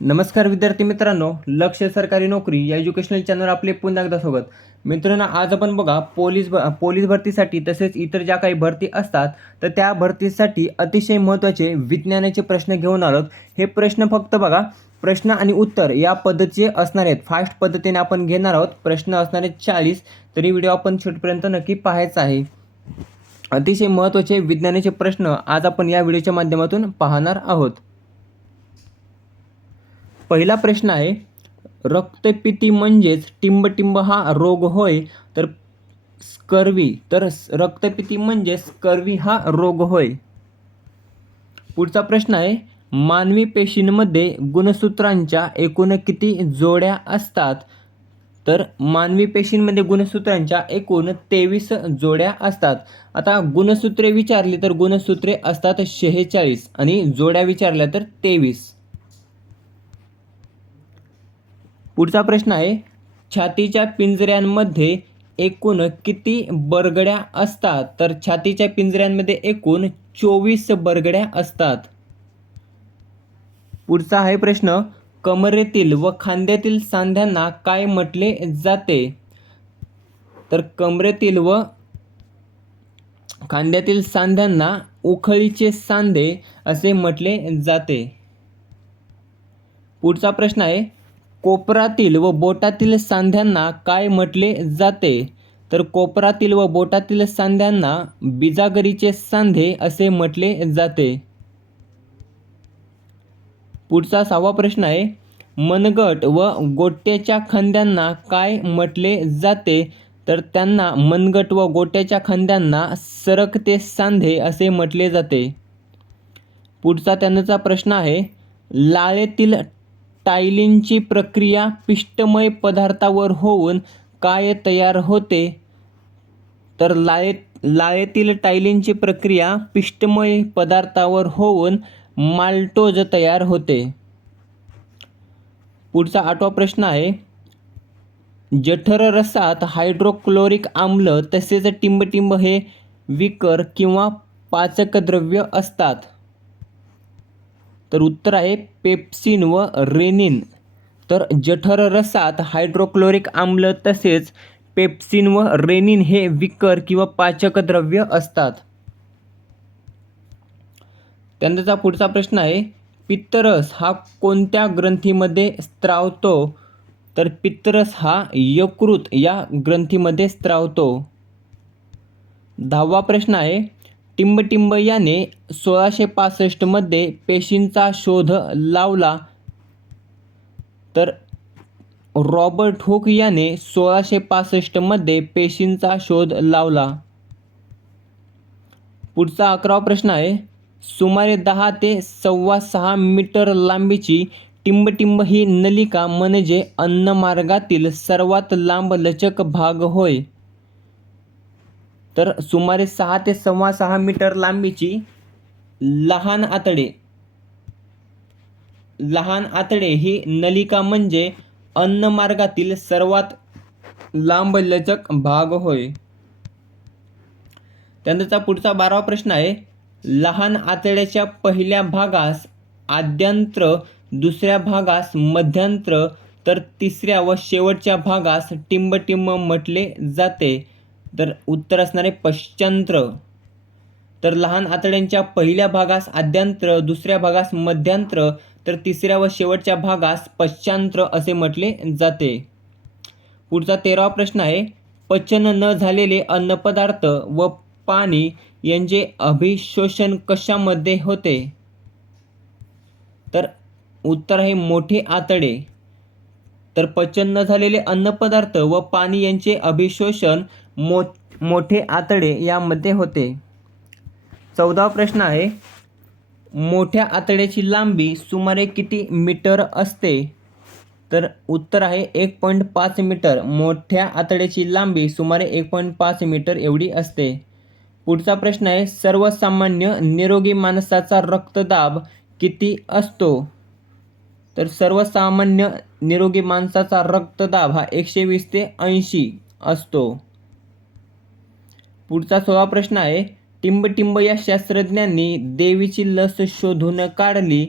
नमस्कार विद्यार्थी मित्रांनो लक्ष सरकारी नोकरी या एज्युकेशनल चॅनल आपले पुन्हा एकदा स्वागत. मित्रांनो आज आपण बघा पोलीस पोलीस भरतीसाठी तसेच इतर ज्या काही भरती असतात तर त्या भरतीसाठी अतिशय महत्त्वाचे विज्ञानाचे प्रश्न घेऊन आलोत हे प्रश्न फक्त बघा प्रश्न आणि उत्तर या पद्धतीचे असणार आहेत. फास्ट पद्धतीने आपण घेणार आहोत. प्रश्न असणार आहेत चाळीस तरी व्हिडिओ आपण शेवटपर्यंत नक्की पाहायचा आहे. अतिशय महत्त्वाचे विज्ञानाचे प्रश्न आज आपण या व्हिडिओच्या माध्यमातून पाहणार आहोत. पहिला प्रश्न आहे रक्तपिती म्हणजेच टिंबटिंब हा रोग होय तर स्कर्वी तर रक्तपिती म्हणजे स्कर्वी हा रोग होय. पुढचा प्रश्न आहे मानवी पेशींमध्ये गुणसूत्रांच्या एकूण किती जोड्या असतात? तर मानवी पेशींमध्ये गुणसूत्रांच्या एकूण तेवीस जोड्या असतात. आता गुणसूत्रे विचारली तर गुणसूत्रे असतात शेहेचाळीस आणि जोड्या विचारल्या तर तेवीस. पुढचा प्रश्न आहे छातीच्या पिंजऱ्यांमध्ये एकूण किती बरगड्या असतात? तर छातीच्या पिंजऱ्यांमध्ये एकूण चोवीस बरगड्या असतात. पुढचा आहे प्रश्न कमरेतील व खांद्यातील सांध्यांना काय म्हटले जाते? तर कमरेतील व खांद्यातील सांध्यांना उखळीचे सांधे असे म्हटले जाते. पुढचा प्रश्न आहे कोपरातील व बोटातील सांध्यांना काय म्हटले जाते? तर कोपरातील व बोटातील सांध्यांना बिजागरीचे सांधे असे म्हटले जाते. पुढचा सहावा प्रश्न आहे मनगट व गोट्याच्या खांद्यांना काय म्हटले जाते? तर त्यांना मनगट व गोट्याच्या खांद्यांना सरकते सांधे असे म्हटले जाते. पुढचा त्यांचा प्रश्न आहे लाळेतील टायलिनची प्रक्रिया पिष्टमय पदार्थावर होऊन काय तयार होते? तर लाळे लाळेतील टायलिनची प्रक्रिया पिष्टमय पदार्थावर होऊन माल्टोज तयार होते. पुढचा आठवा प्रश्न आहे. जठर रसात हायड्रोक्लोरिक आम्ल तसेच टिंबटिंब हे विकर किंवा पाचक द्रव्य असतात. तर उत्तर आहे पेप्सिन व रेनिन. तर जठर रसात हायड्रोक्लोरिक आम्ल तसेच पेप्सिन व रेनिन हे विकर किंवा पाचक द्रव्य असतात. त्यानंतरचा पुढचा प्रश्न आहे पित्तरस हा कोणत्या ग्रंथीमध्ये स्त्रावतो? तर पित्तरस हा यकृत या ग्रंथीमध्ये स्त्रावतो. दहावा प्रश्न आहे टिंबटिंब याने सोळाशे पासष्टमध्ये पेशींचा शोध लावला. तर रॉबर्ट हुक याने सोळाशे पासष्टमध्ये पेशींचा शोध लावला. पुढचा अकरावा प्रश्न आहे. सुमारे दहा ते सव्वा सहा मीटर लांबीची टिंबटिंब ही नलिका म्हणजे अन्नमार्गातील सर्वात लांब लचक भाग होय. तर सुमारे सहा ते सव्वा सहा मीटर लांबीची लहान आतडे. लहान आतडे ही नलिका म्हणजे अन्नमार्गातील सर्वात लांब लचक भाग होय. त्यानंतरचा पुढचा बारावा प्रश्न आहे लहान आतड्याच्या पहिल्या भागास आद्यांत्र दुसऱ्या भागास मध्यांत्र तर तिसऱ्या व शेवटच्या भागास टिंबटिंब म्हटले जाते. तर उत्तर असणारे पश्चंत्र. तर लहान आतड्यांच्या पहिल्या भागास आद्यांत्र दुसऱ्या भागास मध्यांत्र तर तिसऱ्या व शेवटच्या भागास पश्चांत्र असे म्हटले जाते. पुढचा तेरावा प्रश्न आहे पचन न झालेले अन्नपदार्थ व पाणी यांचे अभिशोषण कशामध्ये होते? तर उत्तर आहे मोठे आतडे. तर पचन न झालेले अन्नपदार्थ व पाणी यांचे अभिशोषण मो मोठे आतडे यामध्ये होते. चौदावा प्रश्न आहे. मोठ्या आतड्याची लांबी सुमारे किती मीटर असते? तर उत्तर आहे एक पॉईंट पाच मीटर. मोठ्या आतड्याची लांबी सुमारे एक पॉईंट पाच मीटर एवढी असते. पुढचा प्रश्न आहे सर्वसामान्य निरोगी माणसाचा रक्तदाब किती असतो? तर सर्वसामान्य निरोगी माणसाचा रक्तदाब हा एकशे वीस ते ऐंशी असतो. पुढचा सोळा प्रश्न आहे. टिंबटिंब या शास्त्रज्ञांनी देवीची लस शोधून काढली.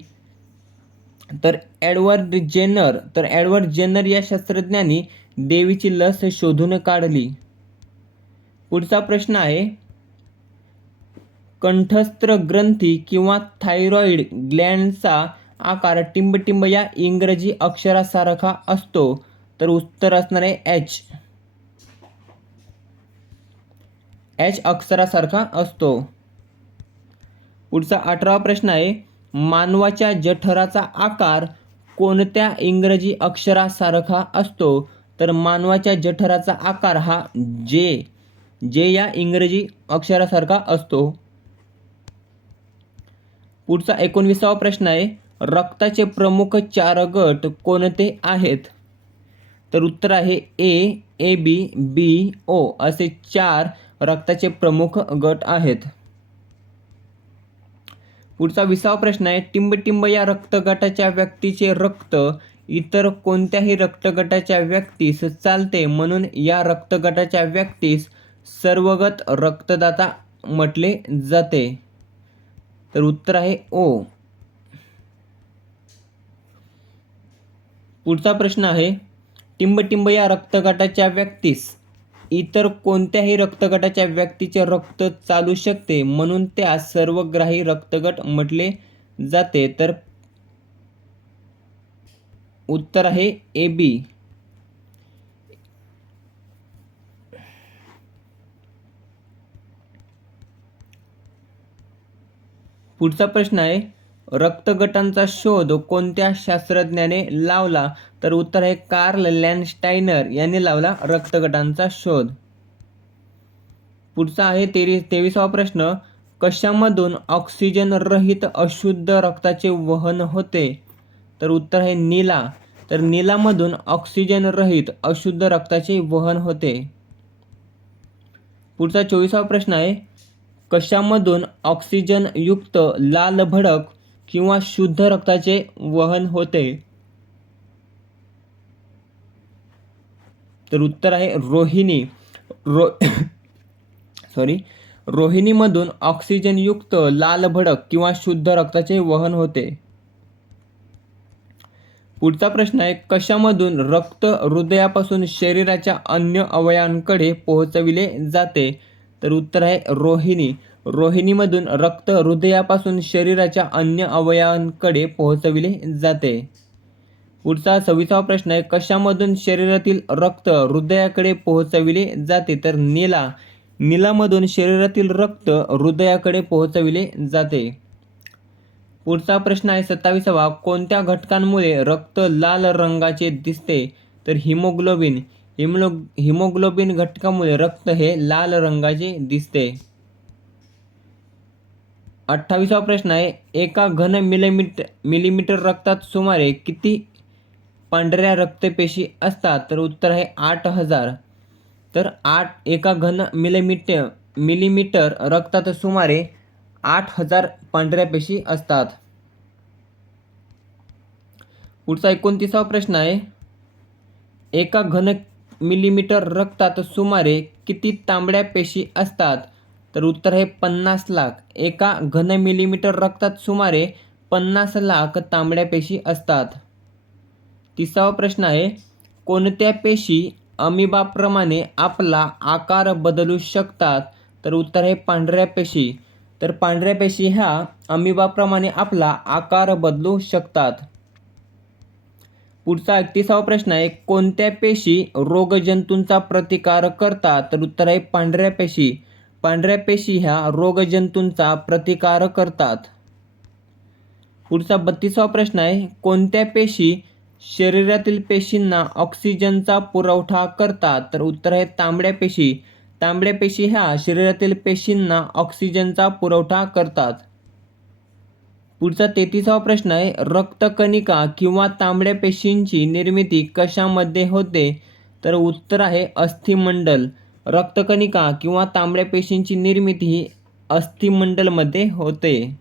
तर एडवर्ड जेनर तर एडवर्ड जेनर या शास्त्रज्ञांनी देवीची लस शोधून काढली. पुढचा प्रश्न आहे. कंठस्त्र ग्रंथी किंवा थायरॉईड ग्लँडचा आकार टिंबटिंब या इंग्रजी अक्षरासारखा असतो. तर उत्तर असणार आहे एच. एच अक्षरासारखा असतो. पुढचा अठरावा प्रश्न आहे मानवाच्या जठराचा आकार कोणत्या इंग्रजी अक्षरासारखा असतो? तर मानवाच्या जठराचा आकार हा जे जे या इंग्रजी अक्षरासारखा असतो. पुढचा एकोणविसावा प्रश्न आहे रक्ताचे प्रमुख चार गट कोणते आहेत? तर उत्तर आहे ए ए बी बी ओ असे चार रक्ताचे प्रमुख गट आहेत. पुढचा विसावा प्रश्न आहे टिंबटिंब या रक्तगटाच्या व्यक्तीचे रक्त इतर कोणत्याही रक्तगटाच्या व्यक्तीस चालते म्हणून या रक्तगटाच्या व्यक्तीस सर्वगत रक्तदाता म्हटले जाते. तर उत्तर आहे ओ. पुढचा प्रश्न आहे टिंबटिंब या रक्तगटाच्या व्यक्तीस इतर कोणत्याही रक्तगटाच्या व्यक्तीचे रक्त चालू शकते म्हणून त्या सर्वग्राही रक्तगट म्हटले जाते. तर उत्तर आहे ए बी. पुढचा प्रश्न आहे रक्तगटांचा शोध कोणत्या शास्त्रज्ञाने लावला? तर उत्तर आहे कार्ल लँडस्टायनर यांनी लावला रक्तगटांचा शोध. पुढचा आहे तेवीस तेविसावा प्रश्न. कशामधून ऑक्सिजन रहित अशुद्ध रक्ताचे वहन होते? तर उत्तर आहे नीला. तर नीलामधून ऑक्सिजन रहित अशुद्ध रक्ताचे वहन होते. पुढचा चोवीसावा प्रश्न आहे. कशामधून ऑक्सिजन युक्त लाल भडक किंवा शुद्ध रक्ताचे वहन होते? तर उत्तर आहे रोहिणी. रो सॉरी रोहिणीमधून ऑक्सिजनयुक्त लाल भडक किंवा शुद्ध रक्ताचे वहन होते. पुढचा प्रश्न आहे कशामधून रक्त हृदयापासून शरीराच्या अन्य अवयवांकडे पोहोचविले जाते? तर उत्तर आहे रोहिणी. रोहिणीमधून रक्त हृदयापासून शरीराच्या अन्य अवयवांकडे पोहोचविले जाते. पुढचा सव्वीसावा प्रश्न आहे कशामधून शरीरातील रक्त हृदयाकडे पोहोचविले जाते? तर नीला नीलामधून शरीरातील रक्त हृदयाकडे पोहोचविले जाते. पुढचा प्रश्न आहे सत्तावीसावा कोणत्या घटकांमुळे रक्त लाल रंगाचे दिसते? तर हिमोग्लोबिन हिमलो हिमोग्लोबिन घटकामुळे रक्त हे लाल रंगाचे दिसते. अठ्ठावीसावा प्रश्न आहे एका घन मिलीमीटर मिलीमीटर रक्तात सुमारे किती पांढऱ्या रक्तपेशी असतात? तर उत्तर आहे आठ हजार. तर आठ एका घन मिलीमीटर मिलीमीटर रक्तात सुमारे आठ हजार पांढऱ्या पेशी असतात. पुढचा एकोणतीसावा प्रश्न आहे एका घन मिलीमीटर रक्तात सुमारे किती तांबड्या पेशी असतात? तर उत्तर आहे पन्नास लाख. एका घन मिलीमीटर रक्तात सुमारे पन्नास लाख तांबड्या पेशी असतात. तिसावा प्रश्न आहे कोणत्या पेशी अमिबाप्रमाणे आपला आकार बदलू शकतात? तर उत्तर आहे पांढऱ्या पेशी. तर पांढऱ्या पेशी ह्या अमिबाप्रमाणे आपला आकार बदलू शकतात. पुढचा एकतीसावा प्रश्न आहे कोणत्या पेशी रोगजंतूंचा प्रतिकार करतात? तर उत्तर आहे पांढऱ्या पेशी. पांढऱ्या पेशी ह्या रोगजंतूंचा प्रतिकार करतात. पुढचा बत्तीसावा प्रश्न आहे कोणत्या पेशी शरीरातील पेशींना ऑक्सिजनचा पुरवठा करतात? तर उत्तर आहे तांबड्या पेशी. तांबड्या पेशी ह्या शरीरातील पेशींना ऑक्सिजनचा पुरवठा करतात. पुढचा तेहतीसावा प्रश्न आहे रक्तकणिका किंवा तांबड्या पेशींची निर्मिती कशामध्ये होते? तर उत्तर आहे अस्थिमंडल. रक्तकणिका किंवा तांबड्या पेशींची निर्मिती ही अस्थिमंडलमध्ये होते.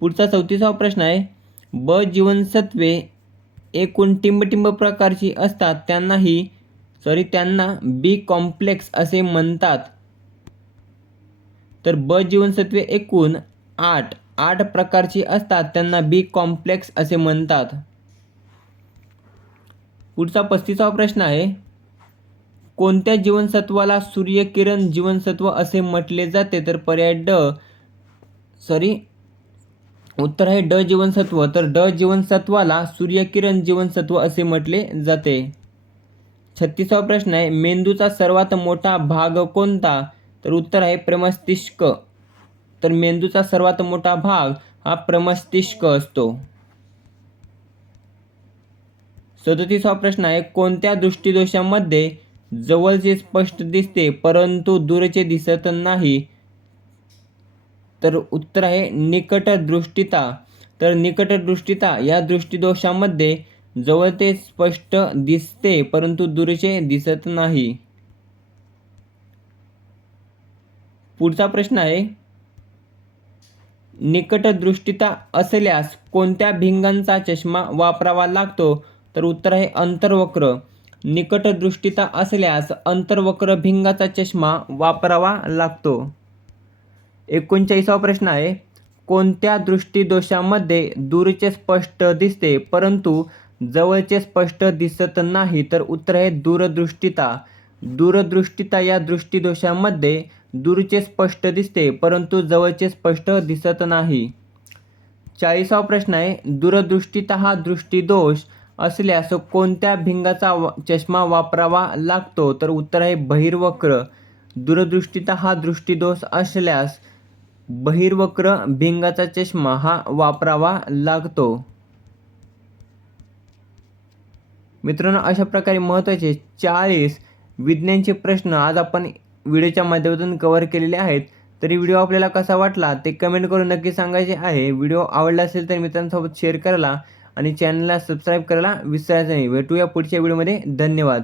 पुढचा चौतीसावा प्रश्न आहे ब जीवनसत्वे एकूण टिंबटिंब प्रकारची असतात त्यांनाही सॉरी त्यांना बी कॉम्प्लेक्स असे म्हणतात. तर ब जीवनसत्वे एकूण आठ आठ प्रकारची असतात त्यांना बी कॉम्प्लेक्स असे म्हणतात. पुढचा पस्तीसावा प्रश्न आहे कोणत्या जीवनसत्वाला सूर्यकिरण जीवनसत्व असे म्हटले जाते? तर पर्याय ड सॉरी उत्तर आहे ड जीवनसत्व. तर ड जीवनसत्वाला सूर्यकिरण जीवनसत्व असे म्हटले जाते. छत्तीसावा प्रश्न आहे मेंदूचा सर्वात मोठा भाग कोणता? तर उत्तर आहे प्रमस्तिष्क. तर मेंदूचा सर्वात मोठा भाग हा प्रमस्तिष्क असतो. सदतीसावा प्रश्न आहे कोणत्या दृष्टिदोषामध्ये जवळचे स्पष्ट दिसते परंतु दूरचे दिसत नाही. तर उत्तर आहे निकटदृष्टिता. तर निकटदृष्टिता या दृष्टिदोषामध्ये जवळचे स्पष्ट दिसते परंतु दूरचे दिसत नाही. पुढचा प्रश्न आहे निकटदृष्टिता असल्यास कोणत्या भिंगांचा चष्मा वापरावा लागतो? तर उत्तर आहे अंतर्वक्र. निकटदृष्टीता असल्यास अंतर्वक्र भिंगाचा चष्मा वापरावा लागतो. एकोणचाळीसावा प्रश्न आहे कोणत्या दृष्टीदोषामध्ये दूरचे स्पष्ट दिसते? परंतु जवळचे स्पष्ट दिसत नाही तर उत्तर आहे दूरदृष्टीता. दूरदृष्टीता या दृष्टीदोषामध्ये दूरचे स्पष्ट दिसते परंतु जवळचे स्पष्ट दिसत नाही. चाळीसावा प्रश्न आहे दूरदृष्टीता हा दृष्टीदोष असल्यास कोणत्या भिंगाचा चष्मा वापरावा लागतो? तर उत्तर आहे बहिर्वक्र. दूरदृष्टीचा हा दृष्टिदोष असल्यास बहिर्वक्र भिंगाचा चष्मा हा वापरावा लागतो. मित्रांनो अशा प्रकारे महत्त्वाचे चाळीस विज्ञानचे प्रश्न आज आपण व्हिडिओच्या माध्यमातून कव्हर केलेले आहेत. तरी व्हिडिओ आपल्याला कसा वाटला ते कमेंट करून नक्की सांगायचे आहे. व्हिडिओ आवडला असेल तर मित्रांसोबत शेअर करायला. आणि चॅनलला सबस्क्राईब करायला विसरायचं नाही. भेटूया पुढच्या व्हिडिओमध्ये. धन्यवाद.